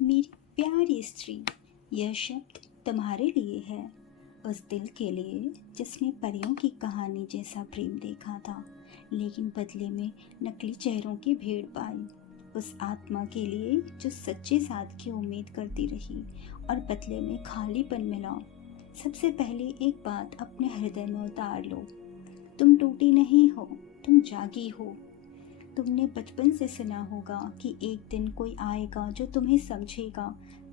मेरी प्यारी स्त्री, यह शब्द तुम्हारे लिए है। उस दिल के लिए जिसने परियों की कहानी जैसा प्रेम देखा था, लेकिन बदले में नकली चेहरों की भीड़ पाई। उस आत्मा के लिए जो सच्चे साथ की उम्मीद करती रही और बदले में खालीपन मिला। सबसे पहले एक बात अपने हृदय में उतार लो, तुम टूटी नहीं हो, तुम जागी हो। तुमने बचपन से सुना होगा कि एक दिन कोई आएगा जो तुम्हें समझेगा,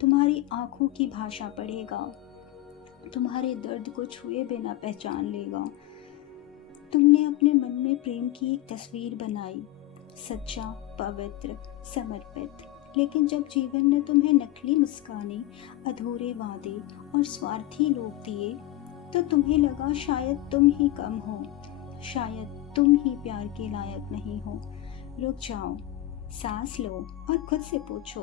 तुम्हारी आंखों की भाषा पढ़ेगा, तुम्हारे दर्द को छुए बिना पहचान लेगा। तुमने अपने मन में प्रेम की एक तस्वीर बनाई, सच्चा, पवित्र, समर्पित। लेकिन जब जीवन ने तुम्हें नकली मुस्कानें, अधूरे वादे और स्वार्थी लोग दिए, तो तुम्हें लगा शायद तुम ही कम हो, शायद तुम ही प्यार के लायक नहीं हो। रुक जाओ, सांस लो और खुद से पूछो,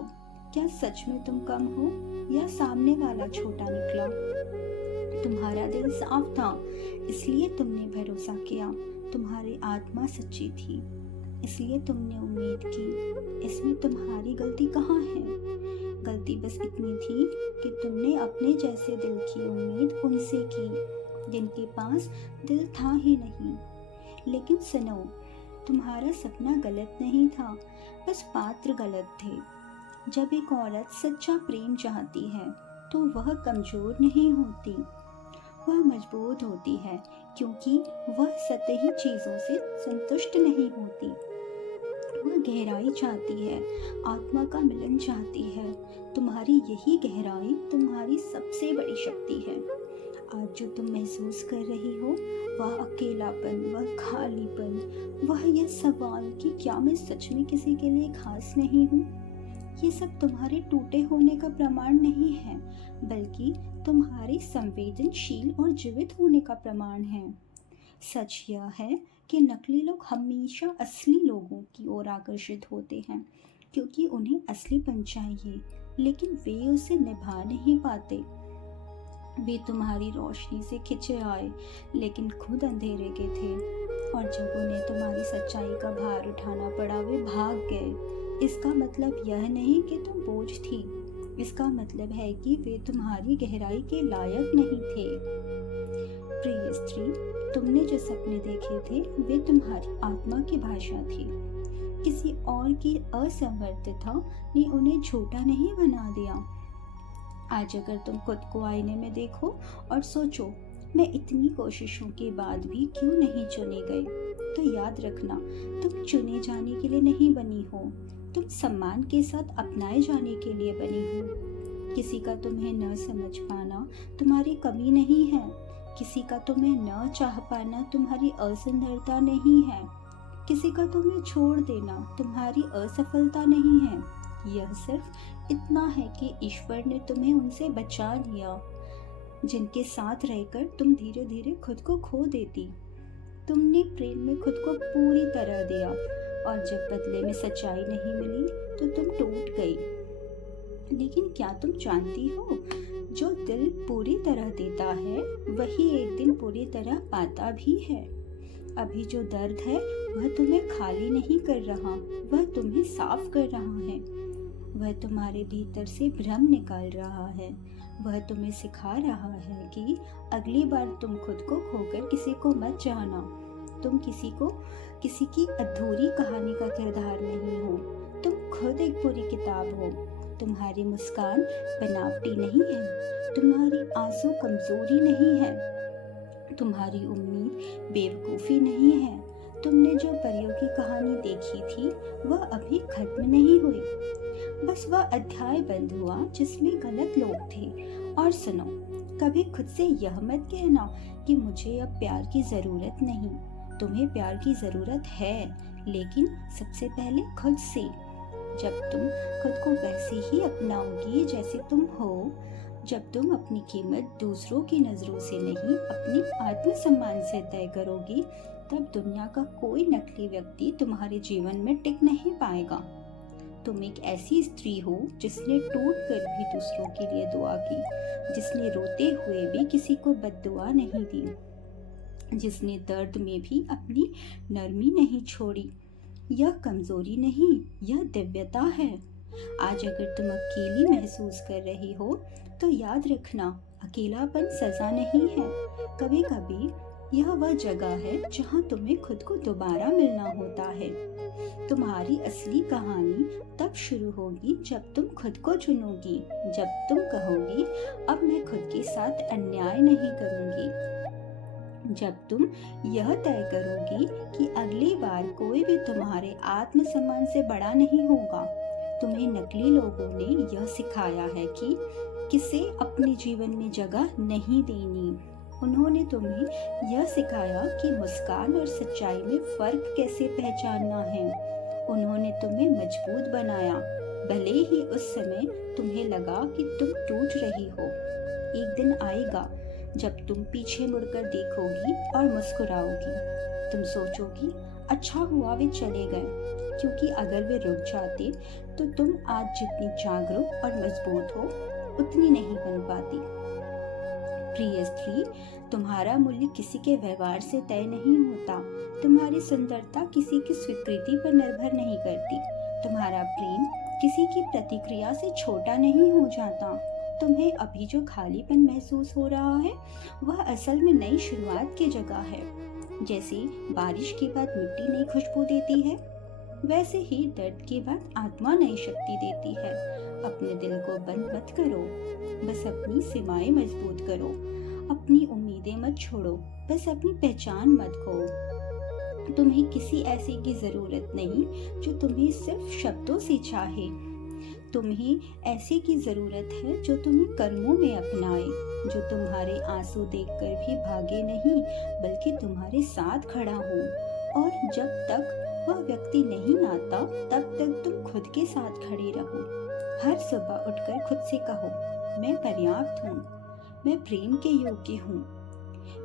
क्या सच में तुम कम हो या सामने वाला छोटा निकला? तुम्हारा दिल साफ था, इसलिए तुमने भरोसा किया। तुम्हारी आत्मा सच्ची थी, इसलिए तुमने उम्मीद की। इसमें तुम्हारी गलती कहाँ है? गलती बस इतनी थी कि तुमने अपने जैसे दिल की उम्मीद उनसे की, जिनके पास दिल था ही नहीं। लेकिन सुनो, तुम्हारा सपना गलत नहीं था, बस पात्र गलत थे। जब एक औरत सच्चा प्रेम चाहती है तो वह कमजोर नहीं होती, वह मजबूत होती है, क्योंकि वह सतही चीजों से संतुष्ट नहीं होती। वह गहराई चाहती है, आत्मा का मिलन चाहती है। तुम्हारी यही गहराई तुम्हारी सबसे बड़ी शक्ति है। आज जो तुम महसूस कर रही हो, वह अकेलापन, वह खालीपन, वह यह सवाल कि क्या मैं सच में किसी के लिए खास नहीं हूँ, ये सब तुम्हारे टूटे होने का प्रमाण नहीं है, बल्कि तुम्हारे संवेदनशील और जीवित होने का प्रमाण है। सच यह है कि नकली लोग हमेशा असली लोगों की ओर आकर्षित होते हैं, क्योंकि उन्हें असलीपन चाहिए, लेकिन वे उसे निभा नहीं पाते। वे तुम्हारी रोशनी से खिंचे आए, लेकिन खुद अंधेरे के थे, और जब उन्हें तुम्हारी सच्चाई का भार उठाना पड़ा, वे भाग गए। इसका मतलब यह नहीं कि तुम बोझ थी, इसका मतलब है कि वे तुम्हारी गहराई के लायक नहीं थे। प्रिय स्त्री, तुमने जो सपने देखे थे, वे तुम्हारी आत्मा की भाषा थी। किसी और की असमर्थता ने उन्हें छोटा नहीं बना दिया। आज अगर तुम खुद को आईने में देखो और सोचो, मैं इतनी कोशिशों के बाद भी क्यों नहीं चुनी गई, तो याद रखना, तुम चुने जाने के लिए नहीं बनी हो, तुम सम्मान के साथ अपनाए जाने के लिए बनी हो। किसी का तुम्हें न समझ पाना तुम्हारी कमी नहीं है, किसी का तुम्हें न चाह पाना तुम्हारी असुंदरता नहीं है, किसी का तुम्हें छोड़ देना तुम्हारी असफलता नहीं है। यह सिर्फ इतना है कि ईश्वर ने तुम्हें उनसे बचा लिया, जिनके साथ रहकर तुम धीरे धीरे खुद को खो देती। तुमने प्रेम में खुद को पूरी तरह दिया, और जब बदले में सच्चाई नहीं मिली तो तुम टूट गई। लेकिन क्या तुम जानती हो, जो दिल पूरी तरह देता है वही एक दिन पूरी तरह पाता भी है। अभी जो दर्द है वह तुम्हें खाली नहीं कर रहा, वह तुम्हें साफ कर रहा है। वह तुम्हारे भीतर से भ्रम निकाल रहा है। वह तुम्हें सिखा रहा है कि अगली बार तुम खुद को खोकर किसी को मत चाहना। तुम किसी की अधूरी कहानी का किरदार नहीं हो, तुम खुद एक पूरी किताब हो। तुम्हारी मुस्कान बनावटी नहीं है, तुम्हारी आंसू कमजोरी नहीं है, तुम्हारी उम्मीद बेवकूफ़ी नहीं है। तुमने जो परियों की कहानी देखी थी, वह अभी खत्म नहीं हुई, बस वह अध्याय बंद हुआ जिसमें गलत लोग थे। और सुनो, कभी खुद से यह मत कहना कि मुझे अब प्यार की जरूरत नहीं। तुम्हें प्यार की जरूरत है, लेकिन सबसे पहले खुद से। जब तुम खुद को वैसे ही अपनाओगी जैसे तुम हो, जब तुम अपनी कीमत दूसरों की नजरों से नहीं, अपनी आत्मसम्मान से तय करोगी, तब दुनिया का कोई नकली व्यक्ति तुम्हारे जीवन में टिक नहीं पाएगा। तुम एक ऐसी स्त्री हो जिसने टूट कर भी दूसरों के लिए दुआ की, जिसने रोते हुए भी किसी को बद्दुआ नहीं दी, जिसने दर्द में भी अपनी नरमी नहीं छोड़ी। यह कमजोरी नहीं, यह दिव्यता है। आज अगर तुम अकेली महसूस कर रही हो तो याद रखना, अकेलापन सजा नहीं है। कभी कभी यह वह जगह है जहाँ तुम्हें खुद को दोबारा मिलना होता है। तुम्हारी असली कहानी तब शुरू होगी जब तुम खुद को चुनोगी, जब तुम कहोगी अब मैं खुद के साथ अन्याय नहीं करूंगी, जब तुम यह तय करोगी कि अगली बार कोई भी तुम्हारे आत्मसम्मान से बड़ा नहीं होगा। तुम्हें नकली लोगों ने यह सिखाया है कि किसे अपने जीवन में जगह नहीं देनी। उन्होंने तुम्हें यह सिखाया कि मुस्कान और सच्चाई में फर्क कैसे पहचानना है। उन्होंने तुम्हें मजबूत बनाया, भले ही उस समय तुम्हें लगा कि तुम टूट रही हो। एक दिन आएगा जब तुम पीछे मुड़कर देखोगी और मुस्कुराओगी। तुम सोचोगी अच्छा हुआ वे चले गए, क्योंकि अगर वे रुक जाते तो तुम आज जितनी जागरूक और मजबूत हो उतनी नहीं बन पाती। प्रिय स्त्री, तुम्हारा मूल्य किसी के व्यवहार से तय नहीं होता। तुम्हारी सुंदरता किसी की स्वीकृति पर निर्भर नहीं करती। तुम्हारा प्रेम किसी की प्रतिक्रिया से छोटा नहीं हो जाता। तुम्हें अभी जो खालीपन महसूस हो रहा है वह असल में नई शुरुआत की जगह है। जैसे बारिश के बाद मिट्टी नई खुशबू देती है, वैसे ही दर्द के बाद आत्मा नई शक्ति देती है। अपने दिल को बंद मत करो, बस अपनी सीमाएं मजबूत करो। अपनी उम्मीदें मत छोड़ो, बस अपनी पहचान मत खो। तुम्हें किसी ऐसे की जरूरत नहीं जो तुम्हें सिर्फ शब्दों से चाहे। तुम्हें ऐसे की जरूरत है जो तुम्हें कर्मों में अपनाए, जो तुम्हारे आंसू देखकर भी भागे नहीं बल्कि तुम्हारे साथ खड़ा हो। और जब तक वह व्यक्ति नहीं आता तब तक तुम खुद के साथ खड़े रहो। हर सुबह उठकर खुद से कहो, मैं पर्याप्त हूँ, मैं प्रेम के योग्य हूँ,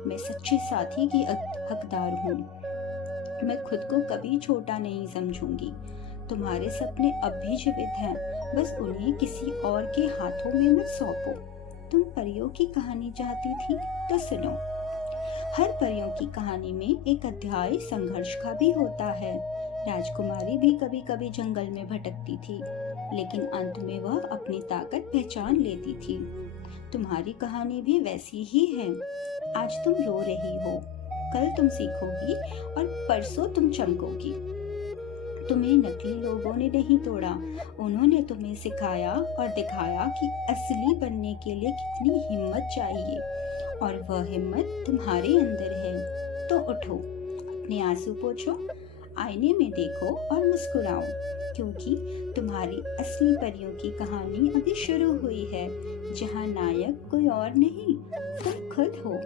मैं सच्चे साथी की हकदार हूँ, मैं खुद को कभी छोटा नहीं समझूंगी। तुम्हारे सपने अब भी जीवित हैं, बस उन्हें किसी और के हाथों में मत सौंपो। तुम परियों की कहानी चाहती थी तो सुनो। हर परियों की कहानी में एक अध्याय संघर्ष का भी होता है। राजकुमारी भी कभी कभी जंगल में भटकती थी, लेकिन अंत में वह अपनी ताकत पहचान लेती थी। तुम्हारी कहानी भी वैसी ही है। आज तुम रो रही हो, कल तुम सीखोगी और परसों तुम चमकोगी। तुम्हें नकली लोगों ने नहीं तोड़ा, उन्होंने तुम्हें सिखाया और दिखाया कि असली बनने के लिए कितनी हिम्मत चाहिए, और वह हिम्मत तुम्हारे अंदर है। तो उठो, अपने आंसू पोंछो, आईने में देखो और मुस्कुराओ, क्योंकि तुम्हारी असली परियों की कहानी अभी शुरू हुई है, जहाँ नायक कोई और नहीं, तुम खुद हो।